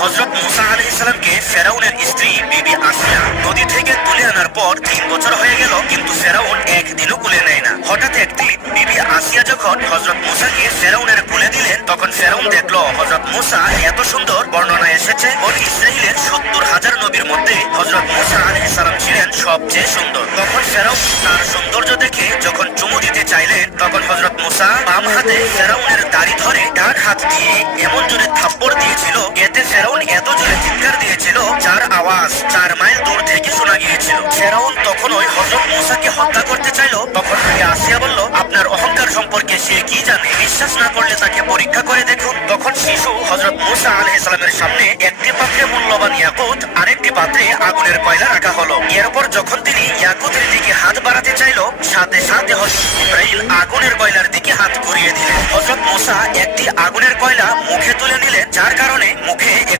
হযরত মুসা আলাইহিস সালামকে ফেরাউনের স্ত্রী বিবি আসিয়া নদী থেকে তুলে আনার পর 3 বছর হয়ে গেল, কিন্তু ফেরাউন একদিনও কুলে নেয় না। হঠাৎ একদিন বিবি আসিয়া যখন হযরত মুসাকে ফেরাউনের কুলে দিলেন, তখন ফেরাউন দেখলো হযরত মুসা এত সুন্দর। বর্ণনা এসেছে বনি ইসরাইলের 70,000 নবীর মধ্যে হযরত মুসা আলাইহিস সালাম ছিলেন সবচেয়ে সুন্দর। তখন ফেরাউন তার সৌন্দর্য দেখে যখন চুমু দিতে চাইলেন, তখন হযরত মুসা বাম হাতে ফেরাউনের দাড়ি ধরে ডান হাত দিয়ে এমন জোরে থাপ্পড় দিয়েছিল, এতে ফেরাউন এত জোরে চিৎকার দিয়েছিল যার আওয়াজ 4 মাইল দূর থেকে শোনা গিয়েছিল। ফেরাউন তখন ওই হযরত মুসাকে হত্যা করতে চাইল। তখন আসিয়া বলল, আপনার অহংকার সম্পর্কে সে কি জানে? বিশ্বাস না করলে তাকে পরীক্ষা করে দেখুন। তখন শিশু হযরত মুসা আলাইহিস সালামের সামনে একটি পাত্রে মূল্যবান ইয়াকুত, আরেকটি পাত্রে আগুনের কয়লা রাখা হলো। এরপর যখন তিনি ইয়াকুতের দিকে হাত বাড়াতে চাইল, সাথে সাথে হযরত জিবরাইল আগুনের কয়লার দিকে হাত ঘুরিয়ে দিলেন। হযরত মুসা একটি আগুনের কয়লা মুখে তুলে নিলেন, যার কারণে মুখে